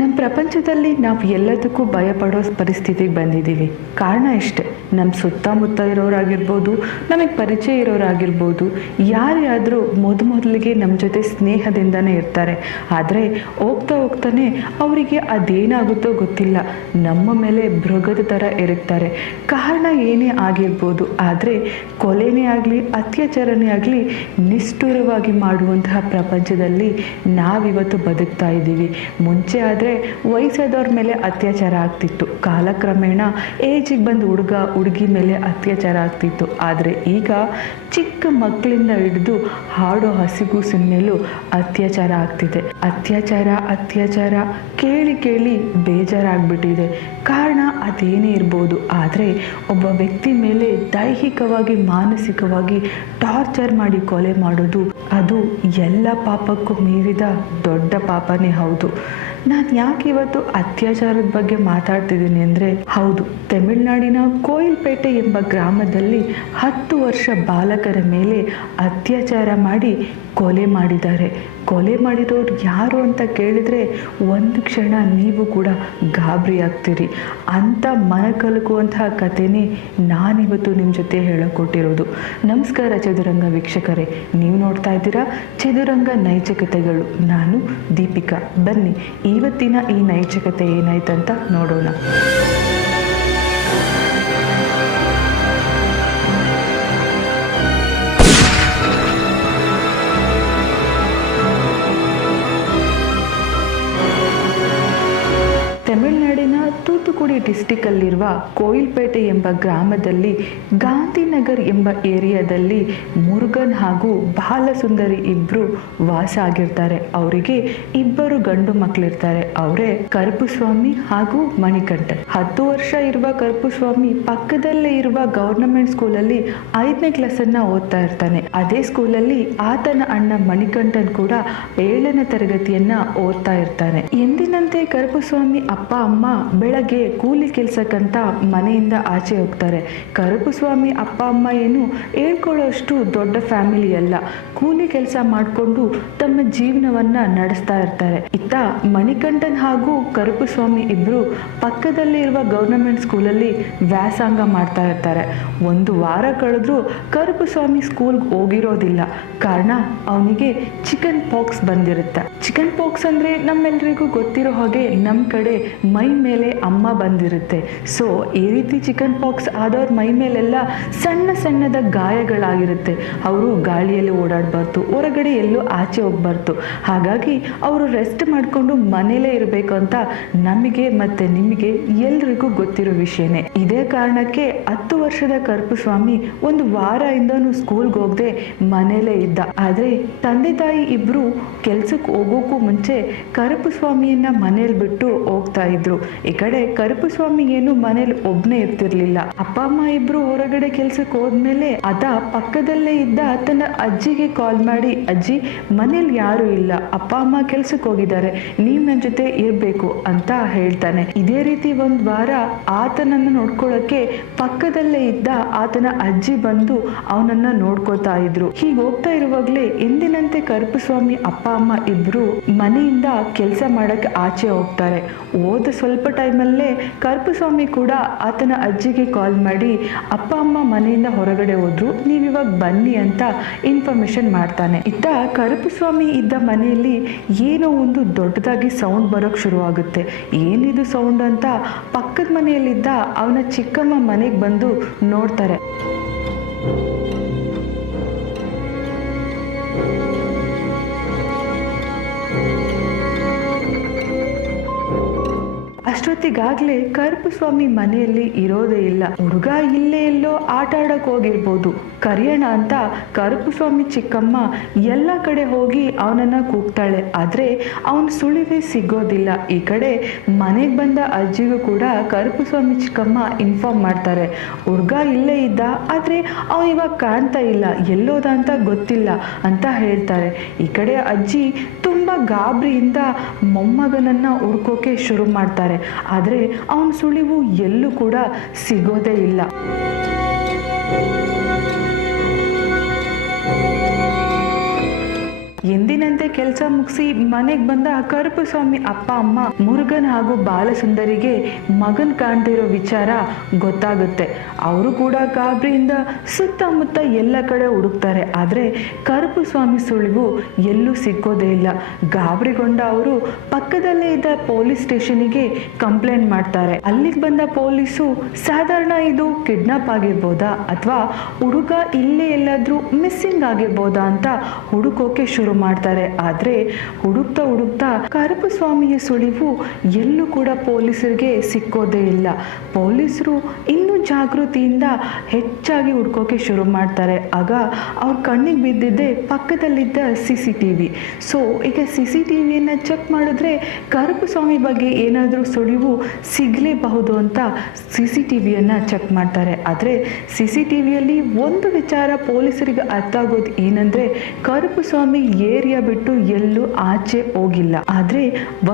ನಮ್ಮ ಪ್ರಪಂಚದಲ್ಲಿ ನಾವು ಎಲ್ಲದಕ್ಕೂ ಭಯಪಡೋ ಪರಿಸ್ಥಿತಿಗೆ ಬಂದಿದ್ದೀವಿ. ಕಾರಣ ಇಷ್ಟೆ, ನಮ್ಮ ಸುತ್ತಮುತ್ತ ಇರೋರಾಗಿರ್ಬೋದು, ನಮಗೆ ಪರಿಚಯ ಇರೋರಾಗಿರ್ಬೋದು, ಯಾರಾದರೂ ಮೊದಲಿಗೆ ನಮ್ಮ ಜೊತೆ ಸ್ನೇಹದಿಂದನೇ ಇರ್ತಾರೆ. ಆದರೆ ಹೋಗ್ತಾ ಹೋಗ್ತಾನೆ ಅವರಿಗೆ ಅದೇನಾಗುತ್ತೋ ಗೊತ್ತಿಲ್ಲ, ನಮ್ಮ ಮೇಲೆ ಮೃಗದ ಥರ ಎರಗ್ತಾರೆ. ಕಾರಣ ಏನೇ ಆಗಿರ್ಬೋದು, ಆದರೆ ಕೊಲೆನೇ ಆಗಲಿ ಅತ್ಯಾಚಾರನೇ ಆಗಲಿ ನಿಷ್ಠುರವಾಗಿ ಮಾಡುವಂತಹ ಪ್ರಪಂಚದಲ್ಲಿ ನಾವಿವತ್ತು ಬದುಕ್ತಾ ಇದ್ದೀವಿ. ಮುಂಚೆ ಆದರೆ ವಯಸ್ಸಾದವ್ರ ಮೇಲೆ ಅತ್ಯಾಚಾರ ಆಗ್ತಿತ್ತು, ಕಾಲಕ್ರಮೇಣ ಏಜಿಗೆ ಬಂದು ಹುಡುಗಿ ಮೇಲೆ ಅತ್ಯಾಚಾರ ಆಗ್ತಿತ್ತು. ಆದರೆ ಈಗ ಚಿಕ್ಕ ಮಕ್ಕಳಿಂದ ಹಿಡಿದು ಹಾಡೋ ಹಸಿಗೂಸಿನ ಮೇಲೂ ಅತ್ಯಾಚಾರ ಆಗ್ತಿದೆ. ಅತ್ಯಾಚಾರ ಕೇಳಿ ಕೇಳಿ ಬೇಜಾರಾಗ್ಬಿಟ್ಟಿದೆ. ಕಾರಣ ಅದೇನೇ ಇರ್ಬೋದು, ಆದರೆ ಒಬ್ಬ ವ್ಯಕ್ತಿ ಮೇಲೆ ದೈಹಿಕವಾಗಿ ಮಾನಸಿಕವಾಗಿ ಟಾರ್ಚರ್ ಮಾಡಿ ಕೊಲೆ ಮಾಡೋದು ಅದು ಎಲ್ಲ ಪಾಪಕ್ಕೂ ಮೀರಿದ ದೊಡ್ಡ ಪಾಪನೇ ಹೌದು. ನಾನು ಯಾಕೆ ಇವತ್ತು ಅತ್ಯಾಚಾರದ ಬಗ್ಗೆ ಮಾತಾಡ್ತಿದ್ದೀನಿ ಅಂದರೆ, ಹೌದು, ತಮಿಳುನಾಡಿನ ಕೋಯಿಲ್ಪೇಟೆ ಎಂಬ ಗ್ರಾಮದಲ್ಲಿ 10 ವರ್ಷ ಬಾಲಕರ ಮೇಲೆ ಅತ್ಯಾಚಾರ ಮಾಡಿ ಕೊಲೆ ಮಾಡಿದ್ದಾರೆ. ಕೊಲೆ ಮಾಡಿರೋರು ಯಾರು ಅಂತ ಕೇಳಿದರೆ ಒಂದು ಕ್ಷಣ ನೀವು ಕೂಡ ಗಾಬರಿ ಆಗ್ತೀರಿ. ಅಂಥ ಮನಕಲುಕುವಂತಹ ಕಥೆನೇ ನಾನಿವತ್ತು ನಿಮ್ಮ ಜೊತೆ ಹೇಳಿಕೊಟ್ಟಿರೋದು. ನಮಸ್ಕಾರ ಚದುರಂಗ ವೀಕ್ಷಕರೇ, ನೀವು ನೋಡ್ತಾ ಇದ್ದೀರಾ ಚದುರಂಗ ನೈಜಕತೆಗಳು. ನಾನು ದೀಪಿಕಾ. ಬನ್ನಿ ಇವತ್ತಿನ ಈ ನೈಜಕತೆ ಏನಾಯ್ತಂತ ನೋಡೋಣ. ತಮಿಳುನಾಡಿನ ತೂತುಕುಡಿ ಡಿಸ್ಟಿಕಲ್ಲಿರುವ ಕೋಯಿಲ್ಪೇಟೆ ಎಂಬ ಗ್ರಾಮದಲ್ಲಿ ಗಾಂಧಿನಗರ್ ಎಂಬ ಏರಿಯಾದಲ್ಲಿ ಮುರುಗನ್ ಹಾಗೂ ಬಾಲಸುಂದರಿ ಇಬ್ಬರು ವಾಸ ಆಗಿರ್ತಾರೆ. ಅವರಿಗೆ 2 ಗಂಡು ಮಕ್ಕಳಿರ್ತಾರೆ. ಅವರೇ ಕರುಪುಸ್ವಾಮಿ ಹಾಗೂ ಮಣಿಕಂಠನ್. 10 ವರ್ಷ ಇರುವ ಕರುಪುಸ್ವಾಮಿ ಪಕ್ಕದಲ್ಲೇ ಇರುವ ಗವರ್ನಮೆಂಟ್ ಸ್ಕೂಲಲ್ಲಿ 5ನೇ ಕ್ಲಾಸನ್ನ ಓದ್ತಾ ಇರ್ತಾನೆ. ಅದೇ ಸ್ಕೂಲಲ್ಲಿ ಆತನ ಅಣ್ಣ ಮಣಿಕಂಠನ್ ಕೂಡ 7ನೇ ತರಗತಿಯನ್ನ ಓದ್ತಾ ಇರ್ತಾನೆ. ಎಂದಿನಂತೆ ಕರುಪುಸ್ವಾಮಿ ಅಪ್ಪ ಅಮ್ಮ ಬೆಳಗ್ಗೆ ಕೂಲಿ ಕೆಲಸಕ್ಕಂತ ಮನೆಯಿಂದ ಆಚೆ ಹೋಗ್ತಾರೆ. ಕರುಪುಸ್ವಾಮಿ ಅಪ್ಪ ಅಮ್ಮ ಏನು ಹೇಳ್ಕೊಳ್ಳೋಷ್ಟು ದೊಡ್ಡ ಫ್ಯಾಮಿಲಿ ಅಲ್ಲ. ಕೂಲಿ ಕೆಲಸ ಮಾಡಿಕೊಂಡು ತಮ್ಮ ಜೀವನವನ್ನ ನಡೆಸ್ತಾ ಇರ್ತಾರೆ. ಇತ್ತ ಮಣಿಕಂಠನ್ ಹಾಗೂ ಕರುಪುಸ್ವಾಮಿ ಇಬ್ರು ಪಕ್ಕದಲ್ಲೇ ಇರುವ ಗವರ್ನಮೆಂಟ್ ಸ್ಕೂಲಲ್ಲಿ ವ್ಯಾಸಂಗ ಮಾಡ್ತಾ ಇರ್ತಾರೆ. 1 ವಾರ ಕಳೆದ್ರೂ ಕರುಪುಸ್ವಾಮಿ ಸ್ಕೂಲ್ಗೆ ಹೋಗಿರೋದಿಲ್ಲ. ಕಾರಣ ಅವನಿಗೆ ಚಿಕನ್ ಪಾಕ್ಸ್ ಬಂದಿರುತ್ತೆ. ಚಿಕನ್ ಪಾಕ್ಸ್ ಅಂದ್ರೆ ನಮ್ಮೆಲ್ರಿಗೂ ಗೊತ್ತಿರೋ ಹಾಗೆ ನಮ್ಮ ಕಡೆ ಮೈ ಮೇಲೆ ಅಮ್ಮ ಬಂದಿರುತ್ತೆ. ಸೊ ಈ ರೀತಿ ಚಿಕನ್ ಪಾಕ್ಸ್ ಆದವ್ರ ಮೈ ಮೇಲೆಲ್ಲ ಸಣ್ಣದ ಗಾಯಗಳಾಗಿರುತ್ತೆ. ಅವರು ಗಾಳಿಯಲ್ಲಿ ಓಡಾಡಬಾರ್ದು, ಹೊರಗಡೆ ಎಲ್ಲೂ ಆಚೆ ಹೋಗ್ಬಾರ್ದು. ಹಾಗಾಗಿ ಅವರು ರೆಸ್ಟ್ ಮಾಡಿಕೊಂಡು ಮನೇಲೇ ಇರಬೇಕು ಅಂತ ನಮಗೆ ಮತ್ತೆ ನಿಮಗೆ ಎಲ್ರಿಗೂ ಗೊತ್ತಿರೋ ವಿಷಯನೇ. ಇದೇ ಕಾರಣಕ್ಕೆ 10 ವರ್ಷದ ಕರುಪುಸ್ವಾಮಿ 1 ವಾರದಿಂದನೂ ಸ್ಕೂಲ್ಗೆ ಹೋಗದೆ ಮನೇಲೇ ಇದ್ದ. ಆದ್ರೆ ತಂದೆ ತಾಯಿ ಇಬ್ರು ಕೆಲ್ಸಕ್ಕೆ ಹೋಗೋಕ್ಕೂ ಮುಂಚೆ ಕರುಪುಸ್ವಾಮಿಯನ್ನ ಮನೇಲಿ ಬಿಟ್ಟು ಹೋಗ್ತಾ ಇದ್ರು. ಈ ಕಡೆ ಕರುಪುಸ್ವಾಮಿ ಏನು ಮನೇಲಿ ಒಬ್ನೇ ಇರ್ತಿರ್ಲಿಲ್ಲ. ಅಪ್ಪ ಅಮ್ಮ ಇಬ್ರು ಹೊರಗಡೆ ಕೆಲ್ಸಕ್ಕೆ ಹೋದ್ಮೇಲೆ ಆತ ಪಕ್ಕದಲ್ಲೇ ಇದ್ದ ತನ್ನ ಅಜ್ಜಿಗೆ ಕಾಲ್ ಮಾಡಿ, ಅಜ್ಜಿ ಮನೇಲಿ ಯಾರು ಇಲ್ಲ, ಅಪ್ಪ ಅಮ್ಮ ಕೆಲ್ಸಕ್ಕೆ ಹೋಗಿದ್ದಾರೆ, ನೀವ್ ನನ್ನ ಜೊತೆ ಇರ್ಬೇಕು ಅಂತ ಹೇಳ್ತಾನೆ. ಇದೇ ರೀತಿ 1 ವಾರ ಆತನನ್ನ ನೋಡ್ಕೊಳ್ಳೋಕೆ ಪಕ್ಕದಲ್ಲೇ ಇದ್ದ ಆತನ ಅಜ್ಜಿ ಬಂದು ಅವನನ್ನ ನೋಡ್ಕೋತಾ ಇದ್ರು. ಹೀಗೆ ಹೋಗ್ತಾ ಇರುವಾಗ್ಲೇ ಎಂದಿನಂತೆ ಕರುಪುಸ್ವಾಮಿ ಅಪ್ಪ ಅಮ್ಮ ಇಬ್ರು ಮನೆಯಿಂದ ಕೆಲಸ ಮಾಡಕ್ಕೆ ಆಚೆ ಹೋಗ್ತಾರೆ. ಹೋದ ಸ್ವಲ್ಪ ಟೈಮಲ್ಲೇ ಕರುಪುಸ್ವಾಮಿ ಕೂಡ ಆತನ ಅಜ್ಜಿಗೆ ಕಾಲ್ ಮಾಡಿ, ಅಪ್ಪ ಅಮ್ಮ ಮನೆಯಿಂದ ಹೊರಗಡೆ ಹೋದ್ರು, ನೀವಿವಾಗ ಬನ್ನಿ ಅಂತ ಇನ್ಫಾರ್ಮೇಶನ್ ಮಾಡ್ತಾನೆ. ಇತ್ತ ಕರುಪುಸ್ವಾಮಿ ಇದ್ದ ಮನೆಯಲ್ಲಿ ಏನೋ ಒಂದು ದೊಡ್ಡದಾಗಿ ಸೌಂಡ್ ಬರೋಕ್ ಶುರು ಆಗುತ್ತೆ. ಏನಿದು ಸೌಂಡ್ ಅಂತ ಪಕ್ಕದ ಮನೆಯಲ್ಲಿದ್ದ ಅವನ ಚಿಕ್ಕಮ್ಮ ಮನೆಗೆ ಬಂದು ನೋಡ್ತಾರೆ. ಅಷ್ಟೊತ್ತಿಗಾಗ್ಲೇ ಕರುಪುಸ್ವಾಮಿ ಮನೆಯಲ್ಲಿ ಇರೋದೇ ಇಲ್ಲ. ಹುಡುಗ ಇಲ್ಲೇ ಎಲ್ಲೋ ಆಟ ಆಡಕ್ ಹೋಗಿರ್ಬೋದು. ಕರಿಯೋಣ ಅಂತ ಕರುಪುಸ್ವಾಮಿ ಚಿಕ್ಕಮ್ಮ ಎಲ್ಲ ಕಡೆ ಹೋಗಿ ಅವನನ್ನ ಕೂಗ್ತಾಳೆ. ಆದ್ರೆ ಅವನ ಸುಳಿವೇ ಸಿಗೋದಿಲ್ಲ. ಈ ಕಡೆ ಮನೆಗೆ ಬಂದ ಅಜ್ಜಿಗೂ ಕೂಡ ಕರುಪುಸ್ವಾಮಿ ಚಿಕ್ಕಮ್ಮ ಇನ್ಫಾರ್ಮ್ ಮಾಡ್ತಾರೆ, ಹುಡುಗ ಇಲ್ಲೇ ಇದ್ದ, ಆದ್ರೆ ಅವನು ಇವಾಗ ಕಾಣ್ತಾ ಇಲ್ಲ, ಎಲ್ಲೋದ ಅಂತ ಗೊತ್ತಿಲ್ಲ ಅಂತ ಹೇಳ್ತಾರೆ. ಈ ಕಡೆ ಅಜ್ಜಿ ತುಂಬಾ ಗಾಬರಿಯಿಂದ ಮೊಮ್ಮಗನನ್ನ ಹುಡ್ಕೋಕೆ ಶುರು ಮಾಡ್ತಾರೆ. ಆದರೆ ಅವನ ಸುಳಿವು ಎಲ್ಲೂ ಕೂಡ ಸಿಗೋದೇ ಇಲ್ಲ. ಎಂದಿನಂತೆ ಬೆಳಗ್ಗೆದ್ದೆ ಕೆಲಸ ಮುಗಿಸಿ ಮನೆಗೆ ಬಂದ ಕರುಪಸ್ವಾಮಿ ಅಪ್ಪ ಅಮ್ಮ ಮುರುಗನ್ ಹಾಗೂ ಬಾಲಸುಂದರಿಗೆ ಮಗನ್ ಕಾಣ್ದಿರೋ ವಿಚಾರ ಗೊತ್ತಾಗುತ್ತೆ. ಅವರು ಕೂಡ ಗಾಬರಿಯಿಂದ ಸುತ್ತಮುತ್ತ ಎಲ್ಲ ಕಡೆ ಹುಡುಕ್ತಾರೆ. ಆದ್ರೆ ಕರುಪಸ್ವಾಮಿ ಸುಳಿವು ಎಲ್ಲೂ ಸಿಕ್ಕೋದೇ ಇಲ್ಲ. ಗಾಬರಿಗೊಂಡ ಅವರು ಪಕ್ಕದಲ್ಲೇ ಇದ್ದ ಪೊಲೀಸ್ ಸ್ಟೇಷನ್ಗೆ ಕಂಪ್ಲೇಂಟ್ ಮಾಡ್ತಾರೆ. ಅಲ್ಲಿಗೆ ಬಂದ ಪೊಲೀಸು ಸಾಧಾರಣ ಇದು ಕಿಡ್ನಾಪ್ ಆಗಿರ್ಬೋದಾ ಅಥವಾ ಹುಡುಗ ಇಲ್ಲೇ ಎಲ್ಲಾದ್ರೂ ಮಿಸ್ಸಿಂಗ್ ಆಗಿರ್ಬೋದಾ ಅಂತ ಹುಡುಕೋಕೆ ಶುರು ಮಾಡ್ತಾರೆ. ಆದ್ರೆ ಹುಡುಕ್ತಾ ಹುಡುಕ್ತಾ ಕರುಪಸ್ವಾಮಿಯ ಸುಳಿವು ಎಲ್ಲೂ ಕೂಡ ಪೊಲೀಸರಿಗೆ ಸಿಕ್ಕೋದೇ ಇಲ್ಲ. ಪೊಲೀಸರು ಇನ್ನೂ ಜಾಗೃತಿಯಿಂದ ಹೆಚ್ಚಾಗಿ ಹುಡ್ಕೋಕೆ ಶುರು ಮಾಡ್ತಾರೆ. ಆಗ ಅವ್ರ ಕಣ್ಣಿಗೆ ಬಿದ್ದಿದ್ದೆ ಪಕ್ಕದಲ್ಲಿದ್ದ CCTV. ಸೊ ಈಗ CCTVಯನ್ನು ಚೆಕ್ ಮಾಡಿದ್ರೆ ಕರುಪಸ್ವಾಮಿ ಬಗ್ಗೆ ಏನಾದರೂ ಸುಳಿವು ಸಿಗಲೇಬಹುದು ಅಂತ CCTVಯನ್ನು ಚೆಕ್ ಮಾಡ್ತಾರೆ. ಆದರೆ CCTVಯಲ್ಲಿ ಒಂದು ವಿಚಾರ ಪೊಲೀಸರಿಗೆ ಅರ್ಥ ಆಗೋದು ಏನಂದ್ರೆ ಕರುಪಸ್ವಾಮಿ ಏರಿಯಾ ಬಿಟ್ಟು ಎಲ್ಲೂ ಆಚೆ ಹೋಗಿಲ್ಲ. ಆದ್ರೆ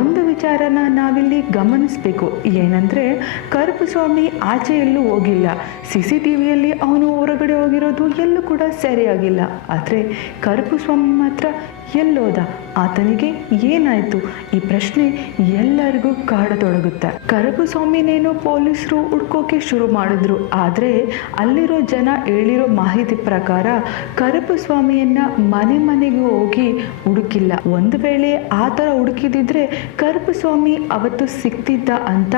ಒಂದು ವಿಚಾರನ ನಾವಿಲ್ಲಿ ಗಮನಿಸಬೇಕು. ಏನಂದ್ರೆ ಕರುಪಸ್ವಾಮಿ ಆಚೆ ಎಲ್ಲೂ ಹೋಗಿಲ್ಲ. CCTVಯಲ್ಲಿ ಅವನು ಹೊರಗಡೆ ಹೋಗಿರೋದು ಎಲ್ಲೂ ಕೂಡ ಸರಿಯಾಗಿಲ್ಲ. ಆದ್ರೆ ಕರುಪಸ್ವಾಮಿ ಮಾತ್ರ ಎಲ್ಲೋದ, ಆತನಿಗೆ ಏನಾಯ್ತು? ಈ ಪ್ರಶ್ನೆ ಎಲ್ಲರಿಗೂ ಕಾಡತೊಡಗುತ್ತೆ. ಕರುಪಸ್ವಾಮಿನೇನೋ ಪೊಲೀಸರು ಹುಡ್ಕೋಕೆ ಶುರು ಮಾಡಿದ್ರು. ಆದ್ರೆ ಅಲ್ಲಿರೋ ಜನ ಹೇಳಿರೋ ಮಾಹಿತಿ ಪ್ರಕಾರ ಕರುಪಸ್ವಾಮಿಯನ್ನ ಮನೆ ಮನೆಗೂ ಹೋಗಿ ಹುಡುಕಿಲ್ಲ. ಒಂದು ವೇಳೆ ಆ ಥರ ಹುಡುಕಿದಿದ್ರೆ ಕರುಪಸ್ವಾಮಿ ಅವತ್ತು ಸಿಕ್ತಿದ್ದ ಅಂತ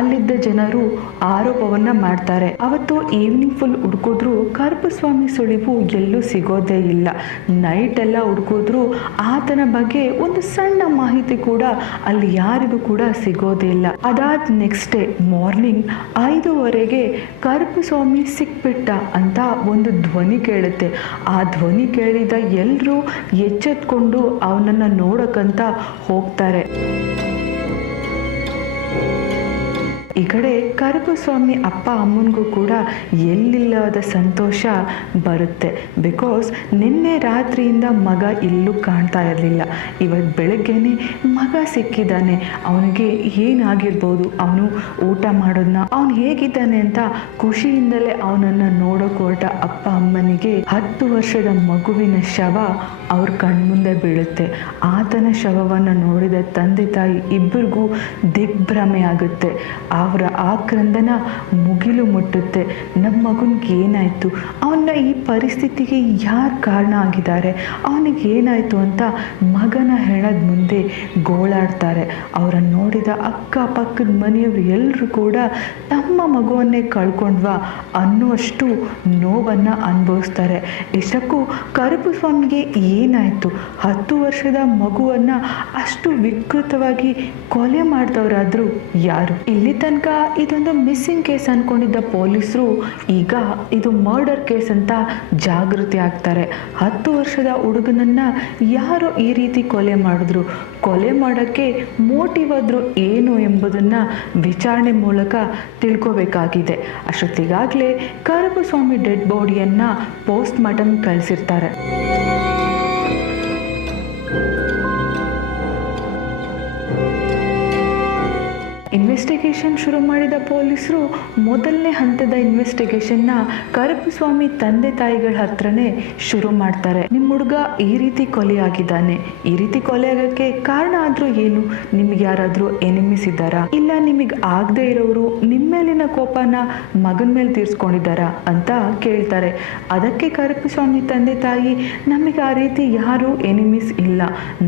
ಅಲ್ಲಿದ್ದ ಜನರು ಆರೋಪವನ್ನ ಮಾಡ್ತಾರೆ. ಅವತ್ತು ಈವ್ನಿಂಗ್ ಫುಲ್ ಹುಡುಕಿದ್ರು ಕರುಪಸ್ವಾಮಿ ಸುಳಿವು ಎಲ್ಲೂ ಸಿಗೋದೇ ಇಲ್ಲ. ನೈಟ್ ಎಲ್ಲ ಹುಡುಕಿದ್ರು ಆತನ ಬಗ್ಗೆ ಒಂದು ಸಣ್ಣ ಮಾಹಿತಿ ಕೂಡ ಅಲ್ಲಿ ಯಾರಿಗೂ ಕೂಡ ಸಿಗೋದೇ ಇಲ್ಲ. ಅದಾದ ನೆಕ್ಸ್ಟ್ ಡೇ ಮಾರ್ನಿಂಗ್ 5:15ಗೆ ಕರುಪಸ್ವಾಮಿ ಸಿಕ್ಬಿಟ್ಟ ಅಂತ ಒಂದು ಧ್ವನಿ ಕೇಳುತ್ತೆ. ಆ ಧ್ವನಿ ಕೇಳಿದ ಎಲ್ಲರೂ ಎಚ್ಚೆತ್ಕೊಂಡು ಅವನನ್ನ ನೋಡಕ್ಕಂತ ಹೋಗ್ತಾರೆ. ಈ ಕಡೆ ಕರುಪಸ್ವಾಮಿ ಅಪ್ಪ ಅಮ್ಮನಿಗೂ ಕೂಡ ಎಲ್ಲಿಲ್ಲದ ಸಂತೋಷ ಬರುತ್ತೆ. ಬಿಕಾಸ್ ನಿನ್ನೆ ರಾತ್ರಿಯಿಂದ ಮಗ ಇಲ್ಲೂ ಕಾಣ್ತಾ ಇರಲಿಲ್ಲ. ಇವತ್ತು ಬೆಳಗ್ಗೆನೆ ಮಗ ಸಿಕ್ಕಿದ್ದಾನೆ. ಅವನಿಗೆ ಏನಾಗಿರ್ಬೋದು, ಅವನು ಊಟ ಮಾಡೋದನ್ನ, ಅವನು ಹೇಗಿದ್ದಾನೆ ಅಂತ ಖುಷಿಯಿಂದಲೇ ಅವನನ್ನು ನೋಡೋಕೆ ಹೊರಟ ಅಪ್ಪ ಅಮ್ಮನಿಗೆ 10 ವರ್ಷದ ಮಗುವಿನ ಶವ ಅವ್ರ ಕಣ್ಮುಂದೆ ಬೀಳುತ್ತೆ. ಆತನ ಶವವನ್ನು ನೋಡಿದ ತಂದೆ ತಾಯಿ ಇಬ್ಬರಿಗೂ ದಿಗ್ಭ್ರಮೆ ಆಗುತ್ತೆ. ಅವರ ಆಕ್ರಂದನ ಮುಗಿಲು ಮುಟ್ಟುತ್ತೆ. ನಮ್ಮ ಮಗನಿಗೆ ಏನಾಯಿತು, ಅವನ ಈ ಪರಿಸ್ಥಿತಿಗೆ ಯಾರು ಕಾರಣ ಆಗಿದ್ದಾರೆ, ಅವನಿಗೆ ಏನಾಯಿತು ಅಂತ ಮಗನ ಹೆಣದ ಮುಂದೆ ಗೋಳಾಡ್ತಾರೆ. ಅವರನ್ನು ನೋಡಿದ ಅಕ್ಕಪಕ್ಕದ ಮನೆಯವರು ಎಲ್ಲರೂ ಕೂಡ ತಮ್ಮ ಮಗುವನ್ನೇ ಕಳ್ಕೊಂಡ್ವಾ ಅನ್ನುವಷ್ಟು ನೋವನ್ನು ಅನುಭವಿಸ್ತಾರೆ. ಇಷ್ಟಕ್ಕೂ ಕರುಪಸ್ವಾಮಿಗೆ ಏನಾಯಿತು, 10 ವರ್ಷದ ಮಗುವನ್ನು ಅಷ್ಟು ವಿಕೃತವಾಗಿ ಕೊಲೆ ಮಾಡಿದವರಾದರೂ ಯಾರು? ಇಲ್ಲಿ ತನಕ ಇದೊಂದು ಮಿಸ್ಸಿಂಗ್ ಕೇಸ್ ಅನ್ಕೊಂಡಿದ್ದ ಪೊಲೀಸರು ಈಗ ಇದು ಮರ್ಡರ್ ಕೇಸ್ ಅಂತ ಜಾಗೃತಿ ಆಗ್ತಾರೆ. 10 ವರ್ಷದ ಹುಡುಗನನ್ನ ಯಾರು ಈ ರೀತಿ ಕೊಲೆ ಮಾಡಿದ್ರು, ಕೊಲೆ ಮಾಡೋಕ್ಕೆ ಮೋಟಿವ್ ಆದರೂ ಏನು ಎಂಬುದನ್ನು ವಿಚಾರಣೆ ಮೂಲಕ ತಿಳ್ಕೋಬೇಕಾಗಿದೆ. ಅಷ್ಟೊತ್ತಿಗಾಗಲೇ ಕರುಪಸ್ವಾಮಿ ಡೆಡ್ ಬಾಡಿಯನ್ನು ಪೋಸ್ಟ್ ಮಾರ್ಟಮ್ ಕಳಿಸಿರ್ತಾರೆ. ಇನ್ವೆಸ್ಟಿಗೇಷನ್ ಶುರು ಮಾಡಿದ ಪೊಲೀಸರು ಮೊದಲನೇ ಹಂತದ ಇನ್ವೆಸ್ಟಿಗೇಷನ್ನ ಕರುಪಸ್ವಾಮಿ ತಂದೆ ತಾಯಿಗಳ ಹತ್ರನೇ ಶುರು ಮಾಡ್ತಾರೆ. ನಿಮ್ಮ ಹುಡುಗ ಈ ರೀತಿ ಕೊಲೆ ಆಗಿದ್ದಾನೆ, ಈ ರೀತಿ ಕೊಲೆ ಆಗೋಕ್ಕೆ ಕಾರಣ ಆದರೂ ಏನು? ನಿಮ್ಗೆ ಯಾರಾದರೂ ಎನಿಮೀಸ್ ಇದ್ದಾರಾ, ಇಲ್ಲ ನಿಮಗೆ ಆಗದೆ ಇರೋರು ನಿಮ್ಮ ಮೇಲಿನ ಕೋಪನ ಮಗನ ಮೇಲೆ ತೀರಿಸ್ಕೊಂಡಿದ್ದಾರಾ ಅಂತ ಕೇಳ್ತಾರೆ. ಅದಕ್ಕೆ ಕರುಪಸ್ವಾಮಿ ತಂದೆ ತಾಯಿ, ನಮಗೆ ಆ ರೀತಿ ಯಾರೂ ಎನಿಮೀಸ್ ಇಲ್ಲ,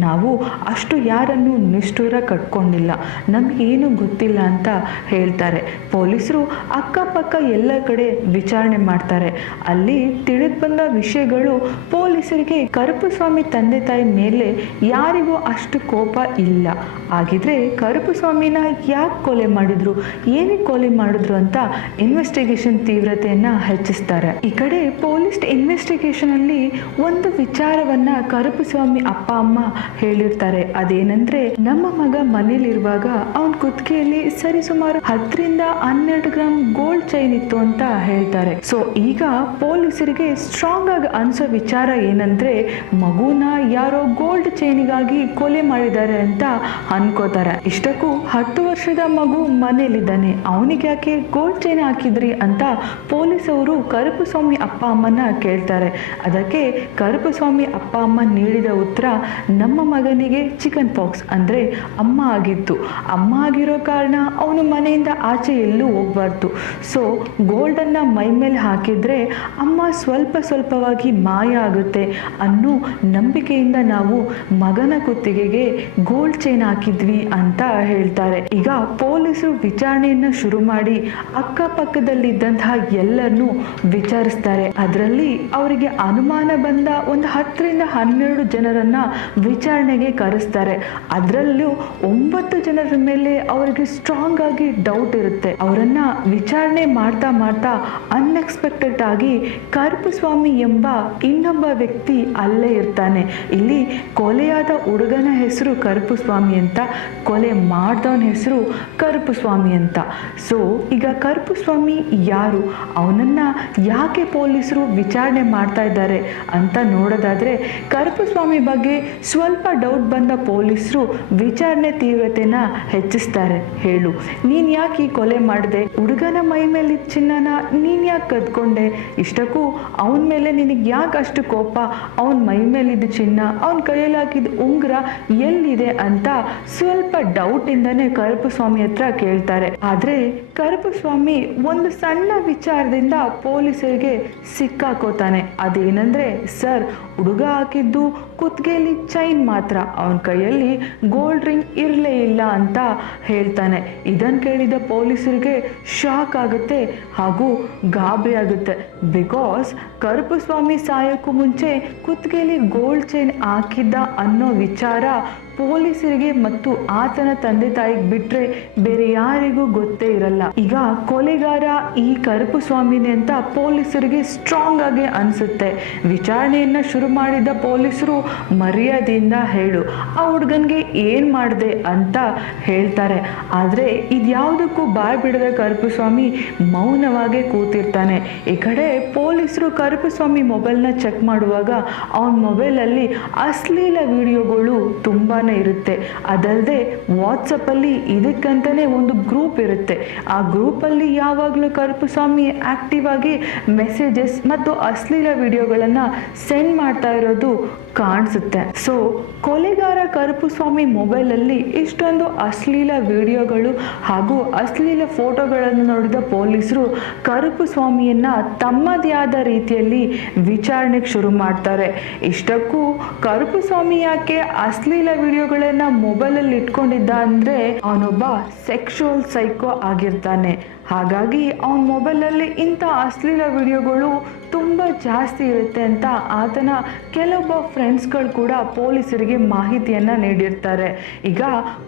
ನಾವು ಅಷ್ಟು ಯಾರನ್ನು ನಿಷ್ಠೂರ ಕಟ್ಕೊಂಡಿಲ್ಲ, ನಮಗೇನು ಗೊತ್ತಿಲ್ಲ ಅಂತ ಹೇಳ್ತಾರೆ. ಪೊಲೀಸರು ಅಕ್ಕಪಕ್ಕ ಎಲ್ಲ ಕಡೆ ವಿಚಾರಣೆ ಮಾಡ್ತಾರೆ. ಅಲ್ಲಿ ತಿಳಿದು ಬಂದ ವಿಷಯಗಳು ಪೊಲೀಸರಿಗೆ ಕರುಪಸ್ವಾಮಿ ತಂದೆ ತಾಯಿ ಮೇಲೆ ಯಾರಿಗೂ ಅಷ್ಟು ಕೋಪ ಇಲ್ಲ. ಹಾಗಿದ್ರೆ ಕರುಪಸ್ವಾಮಿನ ಯಾಕೆ ಕೊಲೆ ಮಾಡಿದ್ರು, ಏನಕ್ಕೆ ಕೊಲೆ ಮಾಡಿದ್ರು ಅಂತ ಇನ್ವೆಸ್ಟಿಗೇಷನ್ ತೀವ್ರತೆಯನ್ನ ಹೆಚ್ಚಿಸ್ತಾರೆ. ಈ ಕಡೆ ಪೊಲೀಸ್ ಇನ್ವೆಸ್ಟಿಗೇಷನ್ ಅಲ್ಲಿ ಒಂದು ವಿಚಾರವನ್ನ ಕರುಪಸ್ವಾಮಿ ಅಪ್ಪ ಅಮ್ಮ ಹೇಳಿರ್ತಾರೆ. ಅದೇನಂದ್ರೆ, ನಮ್ಮ ಮಗ ಮನೇಲಿರುವಾಗ ಅವನ ಕುತ್ತಿಗೆಯಲ್ಲಿ ಸರಿಸುಮಾರು 10-12 ಗ್ರಾಮ್ ಗೋಲ್ಡ್ ಚೈನ್ ಇತ್ತು ಅಂತ ಹೇಳ್ತಾರೆ. ಸೊ ಈಗ ಪೊಲೀಸರಿಗೆ ಸ್ಟ್ರಾಂಗ್ ಆಗಿ ಅನ್ಸೋ ವಿಚಾರ ಏನಂದ್ರೆ ಮಗುನ ಯಾರೋ ಗೋಲ್ಡ್ ಚೈನಿಗಾಗಿ ಕೊಲೆ ಮಾಡಿದ್ದಾರೆ ಅಂತ ಅನ್ಕೋತಾರೆ. ಇಷ್ಟಕ್ಕೂ 10 ವರ್ಷದ ಮಗು ಮನೇಲಿದ್ದಾನೆ, ಅವನಿಗೆ ಯಾಕೆ ಗೋಲ್ಡ್ ಚೈನ್ ಹಾಕಿದ್ರಿ ಅಂತ ಪೊಲೀಸವರು ಕರುಪಸ್ವಾಮಿ ಅಪ್ಪ ಅಮ್ಮನ ಕೇಳ್ತಾರೆ. ಅದಕ್ಕೆ ಕರುಪಸ್ವಾಮಿ ಅಪ್ಪ ಅಮ್ಮ ನೀಡಿದ ಉತ್ತರ, ನಮ್ಮ ಮಗನಿಗೆ ಚಿಕನ್ ಪಾಕ್ಸ್ ಅಂದ್ರೆ ಅಮ್ಮ ಆಗಿತ್ತು. ಅಮ್ಮ ಆಗಿರೋ ಕಾರಣ ಅವನು ಮನೆಯಿಂದ ಆಚೆ ಎಲ್ಲೂ ಹೋಗ್ಬಾರ್ದು. ಸೊ ಗೋಲ್ಡನ್ನ ಮೈ ಮೇಲೆ ಹಾಕಿದ್ರೆ ಅಮ್ಮ ಸ್ವಲ್ಪವಾಗಿ ಮಾಯ ಆಗುತ್ತೆ ಅನ್ನೋ ನಂಬಿಕೆಯಿಂದ ನಾವು ಮಗನ ಕುತ್ತಿಗೆಗೆ ಗೋಲ್ಡ್ ಚೈನ್ ಹಾಕಿದ್ವಿ ಅಂತ ಹೇಳ್ತಾರೆ. ಈಗ ಪೊಲೀಸರು ವಿಚಾರಣೆಯನ್ನ ಶುರು ಮಾಡಿ ಅಕ್ಕಪಕ್ಕದಲ್ಲಿದ್ದಂತಹ ಎಲ್ಲರನ್ನೂ ವಿಚಾರಿಸ್ತಾರೆ. ಅದರಲ್ಲಿ ಅವರಿಗೆ ಅನುಮಾನ ಬಂದ ಒಂದು 10-12 ಜನರನ್ನ ವಿಚಾರಣೆಗೆ ಕರೆಸ್ತಾರೆ. ಅದರಲ್ಲೂ 9 ಜನರ ಮೇಲೆ ಅವರಿಗೆ ಸ್ಟ್ರಾಂಗ್ ಆಗಿ ಡೌಟ್ ಇರುತ್ತೆ. ಅವರನ್ನ ವಿಚಾರಣೆ ಮಾಡ್ತಾ ಅನ್ಎಕ್ಸ್ಪೆಕ್ಟೆಡ್ ಆಗಿ ಕರುಪಸ್ವಾಮಿ ಎಂಬ ಇನ್ನೊಬ್ಬ ವ್ಯಕ್ತಿ ಅಲ್ಲೇ ಇರ್ತಾನೆ. ಇಲ್ಲಿ ಕೊಲೆಯಾದ ಹುಡುಗನ ಹೆಸರು ಕರುಪಸ್ವಾಮಿ ಅಂತ, ಕೊಲೆ ಮಾಡಿದವನ ಹೆಸರು ಕರುಪಸ್ವಾಮಿ ಅಂತ. ಸೊ ಈಗ ಕರುಪಸ್ವಾಮಿ ಯಾರು, ಅವನನ್ನ ಯಾಕೆ ಪೊಲೀಸರು ವಿಚಾರಣೆ ಮಾಡ್ತಾ ಇದ್ದಾರೆ ಅಂತ ನೋಡೋದಾದ್ರೆ, ಕರುಪಸ್ವಾಮಿ ಬಗ್ಗೆ ಸ್ವಲ್ಪ ಡೌಟ್ ಬಂದ ಪೊಲೀಸರು ವಿಚಾರಣೆ ತೀವ್ರತೆನ ಹೆಚ್ಚಿಸ್ತಾರೆ. ಹೇಳು, ನೀನ್ ಯಾಕೆ ಈ ಕೊಲೆ ಮಾಡಿದೆ? ಹುಡುಗನ ಮೈ ಮೇಲೆ ಚಿನ್ನನ ನೀನ್ ಯಾಕೆ ಕದ್ಕೊಂಡೆ? ಇಷ್ಟಕ್ಕೂ ಅವನ ಮೇಲೆ ನಿನಗೆ ಯಾಕೆ ಅಷ್ಟು ಕೋಪ? ಅವನ ಮೈ ಮೇಲಿದ್ದ ಚಿನ್ನ, ಅವನ ಕೈಯಲ್ಲಿ ಹಾಕಿದ ಉಂಗುರ ಎಲ್ಲಿದೆ ಅಂತ ಸ್ವಲ್ಪ ಡೌಟ್ ಇಂದಾನೆ ಕರುಪಸ್ವಾಮಿ ಹತ್ರ ಕೇಳ್ತಾರೆ. ಆದ್ರೆ ಕರುಪಸ್ವಾಮಿ ಒಂದು ಸಣ್ಣ ವಿಚಾರದಿಂದ ಪೊಲೀಸರಿಗೆ ಸಿಕ್ಕಾಕೋತಾನೆ. ಅದೇನಂದ್ರೆ, ಸರ್, ಹುಡುಗ ಹಾಕಿದ್ದು ಕುತ್ತಿಗೆಯಲ್ಲಿ ಚೈನ್ ಮಾತ್ರ, ಅವನ ಕೈಯಲ್ಲಿ ಗೋಲ್ಡ್ ರಿಂಗ್ ಇರಲೇ ಇಲ್ಲ ಅಂತ ಹೇಳ್ತಾನೆ. ಇದನ್ನು ಕೇಳಿದ ಪೊಲೀಸರಿಗೆ ಶಾಕ್ ಆಗುತ್ತೆ ಹಾಗೂ ಗಾಬರಿ ಆಗುತ್ತೆ. ಬಿಕಾಸ್ ಕರುಪಸ್ವಾಮಿ ಸಾಯೋಕ್ಕೂ ಮುಂಚೆ ಕುತ್ತಿಗೆಯಲ್ಲಿ ಗೋಲ್ಡ್ ಚೈನ್ ಹಾಕಿದ್ದ ಅನ್ನೋ ವಿಚಾರ ಪೊಲೀಸರಿಗೆ ಮತ್ತು ಆತನ ತಂದೆ ತಾಯಿಗೆ ಬಿಟ್ರೆ ಬೇರೆ ಯಾರಿಗೂ ಗೊತ್ತೇ ಇರಲ್ಲ. ಈಗ ಕೊಲೆಗಾರ ಈ ಕರುಪಸ್ವಾಮಿನೇ ಅಂತ ಪೊಲೀಸರಿಗೆ ಸ್ಟ್ರಾಂಗ್ ಆಗಿ ಅನ್ಸುತ್ತೆ. ವಿಚಾರಣೆಯನ್ನ ಶುರು ಮಾಡಿದ ಪೊಲೀಸರು ಮರ್ಯಾದೆಯಿಂದ ಹೇಳು, ಆ ಹುಡುಗನ್ಗೆ ಏನ್ ಮಾಡಿದೆ ಅಂತ ಹೇಳ್ತಾರೆ. ಆದ್ರೆ ಇದ್ಯಾವುದಕ್ಕೂ ಬಾಯ್ ಬಿಡದ ಕರುಪಸ್ವಾಮಿ ಮೌನವಾಗಿ ಕೂತಿರ್ತಾನೆ. ಈ ಕಡೆ ಪೊಲೀಸರು ಕರುಪಸ್ವಾಮಿ ಮೊಬೈಲ್ನ ಚೆಕ್ ಮಾಡುವಾಗ ಅವನ ಮೊಬೈಲಲ್ಲಿ ಅಶ್ಲೀಲ ವಿಡಿಯೋಗಳು ತುಂಬಾ ಇರುತ್ತೆ. ಅದಲ್ಲದೆ ವಾಟ್ಸಪ್ ಅಲ್ಲಿ ಇದಕ್ಕಂತಾನೆ ಒಂದು ಗ್ರೂಪ್ ಇರುತ್ತೆ. ಆ ಗ್ರೂಪ್ ಅಲ್ಲಿ ಯಾವಾಗಲೂ ಕರುಪಸ್ವಾಮಿ ಆಕ್ಟಿವ್ ಆಗಿ ಮೆಸೇಜಸ್ ಮತ್ತು ಅಶ್ಲೀಲ ವಿಡಿಯೋಗಳನ್ನ ಸೆಂಡ್ ಮಾಡ್ತಾ ಇರೋದು ಕಾಣಿಸುತ್ತೆ. ಸೊ ಕೊಲೆಗಾರ ಕರುಪಸ್ವಾಮಿ ಮೊಬೈಲ್ ಅಲ್ಲಿ ಇಷ್ಟೊಂದು ಅಶ್ಲೀಲ ವಿಡಿಯೋಗಳು ಹಾಗೂ ಅಶ್ಲೀಲ ಫೋಟೋಗಳನ್ನು ನೋಡಿದ ಪೊಲೀಸರು ಕರುಪಸ್ವಾಮಿಯನ್ನ ತಮ್ಮದೇ ಆದ ರೀತಿಯಲ್ಲಿ ವಿಚಾರಣೆಗೆ ಶುರು ಮಾಡ್ತಾರೆ. ಇಷ್ಟಕ್ಕೂ ಕರುಪಸ್ವಾಮಿ ಯಾಕೆ ಅಶ್ಲೀಲ ವಿಡಿಯೋಗಳನ್ನ ಮೊಬೈಲಲ್ಲಿ ಇಟ್ಕೊಂಡಿದ್ದ ಅಂದ್ರೆ, ಅವನೊಬ್ಬ ಸೆಕ್ಷುವಲ್ ಸೈಕೋ ಆಗಿರ್ತಾನೆ. ಹಾಗಾಗಿ ಅವನ ಮೊಬೈಲಲ್ಲಿ ಇಂಥ ಅಶ್ಲೀಲ ವಿಡಿಯೋಗಳು ತುಂಬ ಜಾಸ್ತಿ ಇರುತ್ತೆ ಅಂತ ಆತನ ಕೆಲವೊಬ್ಬ ಫ್ರೆಂಡ್ಸ್ಗಳು ಕೂಡ ಪೊಲೀಸರಿಗೆ ಮಾಹಿತಿಯನ್ನು ನೀಡಿರ್ತಾರೆ. ಈಗ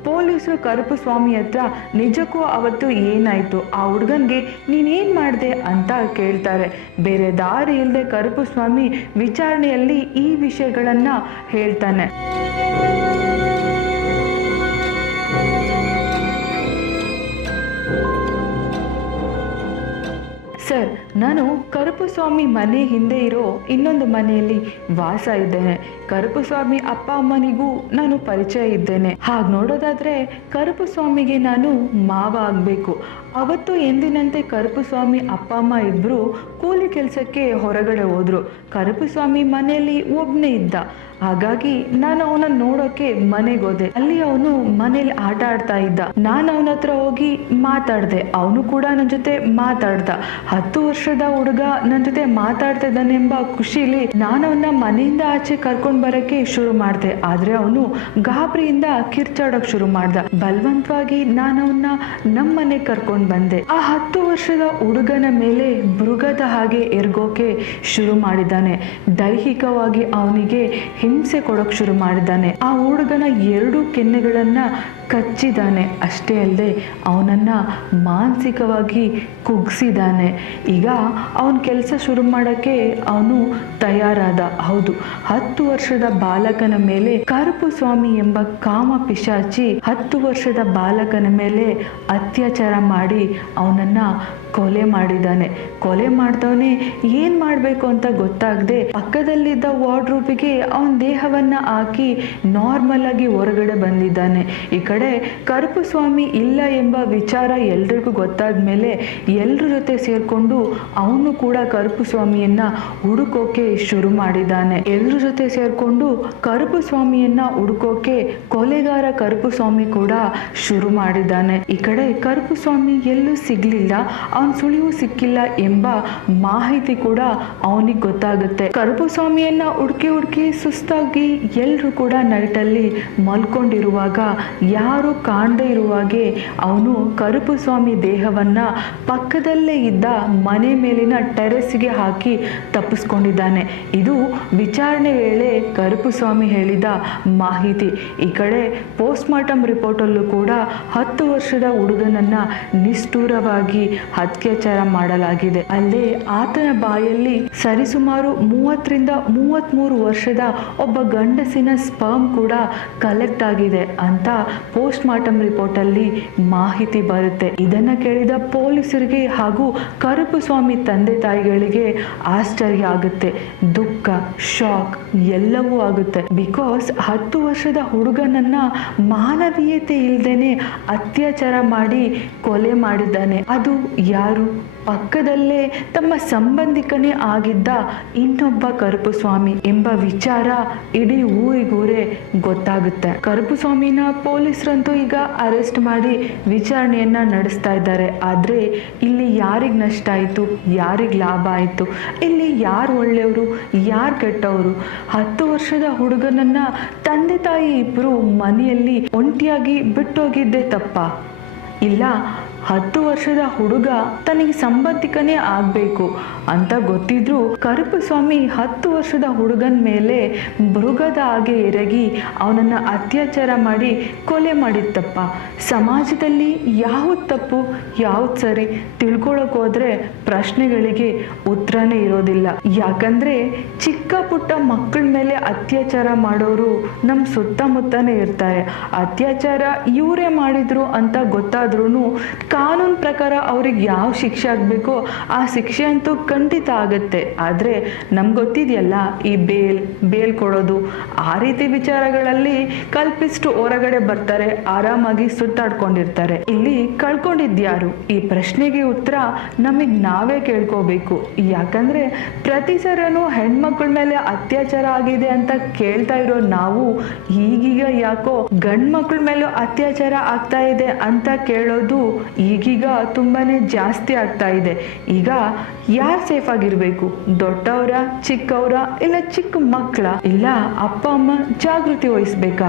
ಪೊಲೀಸರು ಕರುಪಸ್ವಾಮಿ ಹತ್ರ ನಿಜಕ್ಕೂ ಅವತ್ತು ಏನಾಯಿತು, ಆ ಹುಡುಗನಿಗೆ ನೀನೇನು ಮಾಡಿದೆ ಅಂತ ಕೇಳ್ತಾರೆ. ಬೇರೆ ದಾರಿ ಇಲ್ಲದೆ ಕರುಪಸ್ವಾಮಿ ವಿಚಾರಣೆಯಲ್ಲಿ ಈ ವಿಷಯಗಳನ್ನು ಹೇಳ್ತಾನೆ. ಸರ್, ನಾನು ಕರುಪಸ್ವಾಮಿ ಮನೆ ಹಿಂದೆ ಇರೋ ಇನ್ನೊಂದು ಮನೆಯಲ್ಲಿ ವಾಸ ಇದ್ದೇನೆ. ಕರುಪಸ್ವಾಮಿ ಅಪ್ಪ ಅಮ್ಮನಿಗೂ ನಾನು ಪರಿಚಯ ಇದ್ದೇನೆ. ಹಾಗೆ ನೋಡೋದಾದ್ರೆ ಕರುಪಸ್ವಾಮಿಗೆ ನಾನು ಮಾವ ಆಗಬೇಕು. ಅವತ್ತು ಎಂದಿನಂತೆ ಕರುಪಸ್ವಾಮಿ ಅಪ್ಪ ಅಮ್ಮ ಇಬ್ಬರು ಕೂಲಿ ಕೆಲಸಕ್ಕೆ ಹೊರಗಡೆ ಹೋದ್ರು. ಕರುಪಸ್ವಾಮಿ ಮನೆಯಲ್ಲಿ ಒಬ್ಬನೇ ಇದ್ದ. ಹಾಗಾಗಿ ನಾನು ಅವನ ನೋಡೋಕೆ ಮನೆಗೆ ಹೋದೆ. ಅಲ್ಲಿ ಅವನು ಮನೇಲಿ ಆಟ ಆಡ್ತಾ ಇದ್ದ. ನಾನು ಅವನ ಹತ್ರ ಹೋಗಿ ಮಾತಾಡ್ದೆ. ಅವನು ಕೂಡ ನನ್ನ ಜೊತೆ ಮಾತಾಡ್ದ. 10 ವರ್ಷದ ಹುಡುಗ ನನ್ನ ಜೊತೆ ಮಾತಾಡ್ತಾ ಇದ್ದಾನೆಂಬ ಖುಷಿಲಿ ನಾನು ಅವನ್ನ ಮನೆಯಿಂದ ಆಚೆ ಕರ್ಕೊಂಡ್ ಬರಕ್ಕೆ ಶುರು ಮಾಡ್ದೆ. ಆದ್ರೆ ಅವನು ಗಾಬರಿಯಿಂದ ಕಿರ್ಚಾಡೋಕ್ ಶುರು ಮಾಡ್ದ. ಬಲವಂತವಾಗಿ ನಾನು ಅವನ್ನ ನಮ್ಮ ಮನೆಗೆ ಕರ್ಕೊಂಡ್ ಬಂದೆ. ಆ 10 ವರ್ಷದ ಹುಡುಗನ ಮೇಲೆ ಮೃಗದ ಹಾಗೆ ಎರ್ಗೋಕೆ ಶುರು ಮಾಡಿದ್ದಾನೆ. ದೈಹಿಕವಾಗಿ ಅವನಿಗೆ ಹಿಂಸೆ ಕೊಡೋಕ್ ಶುರು ಮಾಡಿದ್ದಾನೆ. ಆ ಹುಡುಗನ 2 ಕೆನ್ನೆಗಳನ್ನ ಕಚ್ಚಿದ್ದಾನೆ. ಅಷ್ಟೇ ಅಲ್ಲದೆ ಅವನನ್ನ ಮಾನಸಿಕವಾಗಿ ಕುಗ್ಸಿದ್ದಾನೆ. ಈಗ ಅವನ ಕೆಲಸ ಶುರು ಮಾಡೋಕ್ಕೆ ಅವನು ತಯಾರಾದ. ಹೌದು, 10 ವರ್ಷದ ಬಾಲಕನ ಮೇಲೆ ಕರುಪು ಸ್ವಾಮಿ ಎಂಬ ಕಾಮ ಪಿಶಾಚಿ 10 ವರ್ಷದ ಬಾಲಕನ ಮೇಲೆ ಅತ್ಯಾಚಾರ ಮಾಡಿ ಅವನನ್ನ ಕೊಲೆ ಮಾಡಿದ್ದಾನೆ. ಕೊಲೆ ಮಾಡ್ದವನೇ ಏನ್ ಮಾಡಬೇಕು ಅಂತ ಗೊತ್ತಾಗದೆ ಪಕ್ಕದಲ್ಲಿದ್ದ ವಾರ್ಡ್ರೋಬಿಗೆ ಅವನ ದೇಹವನ್ನ ಹಾಕಿ ನಾರ್ಮಲ್ ಆಗಿ ಹೊರಗಡೆ ಬಂದಿದ್ದಾನೆ. ಈ ಕಡೆ ಕರುಪು ಸ್ವಾಮಿ ಇಲ್ಲ ಎಂಬ ವಿಚಾರ ಎಲ್ರಿಗೂ ಗೊತ್ತಾದ ಮೇಲೆ ಎಲ್ರ ಜೊತೆ ಸೇರ್ಕೊಂಡು ಅವನು ಕೂಡ ಕರುಪು ಸ್ವಾಮಿಯನ್ನ ಹುಡುಕೋಕೆ ಶುರು ಮಾಡಿದ್ದಾನೆ. ಎಲ್ರ ಜೊತೆ ಸೇರ್ಕೊಂಡು ಕರುಪು ಸ್ವಾಮಿಯನ್ನ ಹುಡುಕೋಕೆ ಕೊಲೆಗಾರ ಕರುಪು ಸ್ವಾಮಿ ಕೂಡ ಶುರು ಮಾಡಿದ್ದಾನೆ. ಈ ಕಡೆ ಕರುಪು ಸ್ವಾಮಿ ಎಲ್ಲೂ ಸಿಗ್ಲಿಲ್ಲ, ಅವನ ಸುಳಿವು ಸಿಕ್ಕಿಲ್ಲ ಎಂಬ ಮಾಹಿತಿ ಕೂಡ ಅವನಿಗೆ ಗೊತ್ತಾಗುತ್ತೆ. ಕರುಪು ಸ್ವಾಮಿಯನ್ನ ಹುಡುಕಿ ಸುಸ್ತಾಗಿ ಎಲ್ರು ಕೂಡ ನೈಟಲ್ಲಿ ಮಲ್ಕೊಂಡಿರುವಾಗ ಯಾರು ಕಾಣದೇ ಇರುವಾಗೆ ಅವನು ಕರುಪು ಸ್ವಾಮಿ ದೇಹವನ್ನ ಪಕ್ಕದಲ್ಲೇ ಇದ್ದ ಮನೆ ಮೇಲಿನ ಟೆರೆಸ್ಗೆ ಹಾಕಿ ತಪ್ಪಿಸ್ಕೊಂಡಿದ್ದಾನೆ. ಇದು ವಿಚಾರಣೆ ವೇಳೆ ಕರುಪು ಸ್ವಾಮಿ ಹೇಳಿದ ಮಾಹಿತಿ. ಈ ಕಡೆ ಪೋಸ್ಟ್ ಮಾರ್ಟಮ್ ರಿಪೋರ್ಟಲ್ಲೂ ಕೂಡ 10 ವರ್ಷದ ಹುಡುಗನನ್ನ ನಿಷ್ಠೂರವಾಗಿ ಅತ್ಯಾಚಾರ ಮಾಡಲಾಗಿದೆ. ಅಲ್ಲೇ ಆತನ ಬಾಯಲ್ಲಿ ಸರಿಸುಮಾರು 30ರಿಂದ 33 ವರ್ಷದ ಒಬ್ಬ ಗಂಡಸಿನ ಸ್ಪರ್ಮ್ ಕೂಡ ಕಲೆಕ್ಟ್ ಆಗಿದೆ ಅಂತ ಪೋಸ್ಟ್ ಮಾರ್ಟಮ್ ರಿಪೋರ್ಟ್ ಅಲ್ಲಿ ಮಾಹಿತಿ ಬರುತ್ತೆ. ಇದನ್ನ ಕೇಳಿದ ಪೊಲೀಸರಿಗೆ ಹಾಗೂ ಕರುಪು ಸ್ವಾಮಿ ತಂದೆ ತಾಯಿಗಳಿಗೆ ಆಶ್ಚರ್ಯ ಆಗುತ್ತೆ, ದುಃಖ, ಶಾಕ್ ಎಲ್ಲವೂ ಆಗುತ್ತೆ. ಬಿಕಾಸ್ 10 ವರ್ಷದ ಹುಡುಗನನ್ನ ಮಾನವೀಯತೆ ಇಲ್ದೇನೆ ಅತ್ಯಾಚಾರ ಮಾಡಿ ಕೊಲೆ ಮಾಡಿದ್ದಾನೆ. ಅದು ಯಾರು? ಪಕ್ಕದಲ್ಲೇ ತಮ್ಮ ಸಂಬಂಧಿಕನೇ ಆಗಿದ್ದ ಇನ್ನೊಬ್ಬ ಕರುಪು ಸ್ವಾಮಿ ಎಂಬ ವಿಚಾರ ಇಡೀ ಊರಿಗೂರೇ ಗೊತ್ತಾಗುತ್ತೆ. ಕರುಪು ಸ್ವಾಮಿನ ಪೊಲೀಸರಂತೂ ಈಗ ಅರೆಸ್ಟ್ ಮಾಡಿ ವಿಚಾರಣೆಯನ್ನ ನಡೆಸ್ತಾ ಇದ್ದಾರೆ. ಆದ್ರೆ ಇಲ್ಲಿ ಯಾರಿಗ್ ನಷ್ಟ ಆಯ್ತು, ಯಾರಿಗ್ ಲಾಭ ಆಯ್ತು, ಇಲ್ಲಿ ಯಾರು ಒಳ್ಳೆಯವರು, ಯಾರು ಕೆಟ್ಟವರು? 10 ವರ್ಷದ ಹುಡುಗನನ್ನ ತಂದೆ ತಾಯಿ ಇಬ್ರು ಮನೆಯಲ್ಲಿ ಒಂಟಿಯಾಗಿ ಬಿಟ್ಟೋಗಿದ್ದೆ ತಪ್ಪ? ಇಲ್ಲ, 10 ವರ್ಷದ ಹುಡುಗ ತನಗೆ ಸಂಬಂಧಿಕನೇ ಆಗಬೇಕು ಅಂತ ಗೊತ್ತಿದ್ರು ಕರುಪು ಸ್ವಾಮಿ 10 ವರ್ಷದ ಹುಡುಗನ ಮೇಲೆ ಮೃಗದ ಹಾಗೆ ಎರಗಿ ಅವನನ್ನು ಅತ್ಯಾಚಾರ ಮಾಡಿ ಕೊಲೆ ಮಾಡಿತ್ತಪ್ಪ. ಸಮಾಜದಲ್ಲಿ ಯಾವುದು ತಪ್ಪು ಯಾವುದು ಸರಿ ತಿಳ್ಕೊಳಕ್ ಹೋದ್ರೆ ಪ್ರಶ್ನೆಗಳಿಗೆ ಉತ್ತರನೇ ಇರೋದಿಲ್ಲ. ಯಾಕಂದ್ರೆ ಚಿಕ್ಕ ಪುಟ್ಟ ಮಕ್ಕಳ ಮೇಲೆ ಅತ್ಯಾಚಾರ ಮಾಡೋರು ನಮ್ಮ ಸುತ್ತಮುತ್ತನೇ ಇರ್ತಾರೆ. ಅತ್ಯಾಚಾರ ಇವರೇ ಮಾಡಿದ್ರು ಅಂತ ಗೊತ್ತಾದ್ರೂ ಕಾನೂನು ಪ್ರಕಾರ ಅವ್ರಿಗೆ ಯಾವ ಶಿಕ್ಷೆ ಆಗಬೇಕೋ ಆ ಶಿಕ್ಷೆ ಅಂತೂ ಖಂಡಿತ ಆಗುತ್ತೆ. ಆದರೆ ನಮ್ಗೆ ಗೊತ್ತಿದೆಯಲ್ಲ, ಈ ಬೇಲ್ ಕೊಡೋದು ಆ ರೀತಿ ವಿಚಾರಗಳಲ್ಲಿ ಕಲ್ಪಿಸ್ಟು ಹೊರಗಡೆ ಬರ್ತಾರೆ, ಆರಾಮಾಗಿ ಸುತ್ತಾಡ್ಕೊಂಡಿರ್ತಾರೆ. ಇಲ್ಲಿ ಕಳ್ಕೊಂಡಿದ್ಯಾರು? ಈ ಪ್ರಶ್ನೆಗೆ ಉತ್ತರ ನಮಗೆ ನಾವೇ ಕೇಳ್ಕೋಬೇಕು. ಯಾಕಂದ್ರೆ ಪ್ರತಿ ಸರನು ಹೆಣ್ಮಕ್ಳ ಮೇಲೆ ಅತ್ಯಾಚಾರ ಆಗಿದೆ ಅಂತ ಕೇಳ್ತಾ ಇರೋ ನಾವು ಈಗೀಗ ಯಾಕೋ ಗಂಡ್ ಮಕ್ಳ ಮೇಲೂ ಅತ್ಯಾಚಾರ ಆಗ್ತಾ ಇದೆ ಅಂತ ಕೇಳೋದು ಈಗೀಗ ತುಂಬಾನೇ ಜಾಸ್ತಿ ಆಗ್ತಾ ಇದೆ. ಈಗ ಯಾರು ಸೇಫ್ ಆಗಿರ್ಬೇಕು? ದೊಡ್ಡವರ, ಚಿಕ್ಕವರ, ಇಲ್ಲ ಚಿಕ್ಕ ಮಕ್ಕಳ, ಇಲ್ಲ ಅಪ್ಪ ಅಮ್ಮ ಜಾಗೃತಿ ವಹಿಸ್ಬೇಕಾ?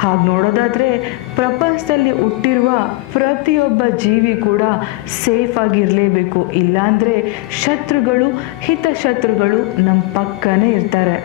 ಹಾಗೆ ನೋಡೋದಾದ್ರೆ ಪ್ರಪಂಚದಲ್ಲಿ ಹುಟ್ಟಿರುವ ಪ್ರತಿಯೊಬ್ಬ ಜೀವಿ ಕೂಡ ಸೇಫ್ ಆಗಿರಲೇಬೇಕು. ಇಲ್ಲಾಂದ್ರೆ ಶತ್ರುಗಳು, ಹಿತಶತ್ರುಗಳು ನಮ್ಮ ಪಕ್ಕನೇ ಇರ್ತಾರೆ.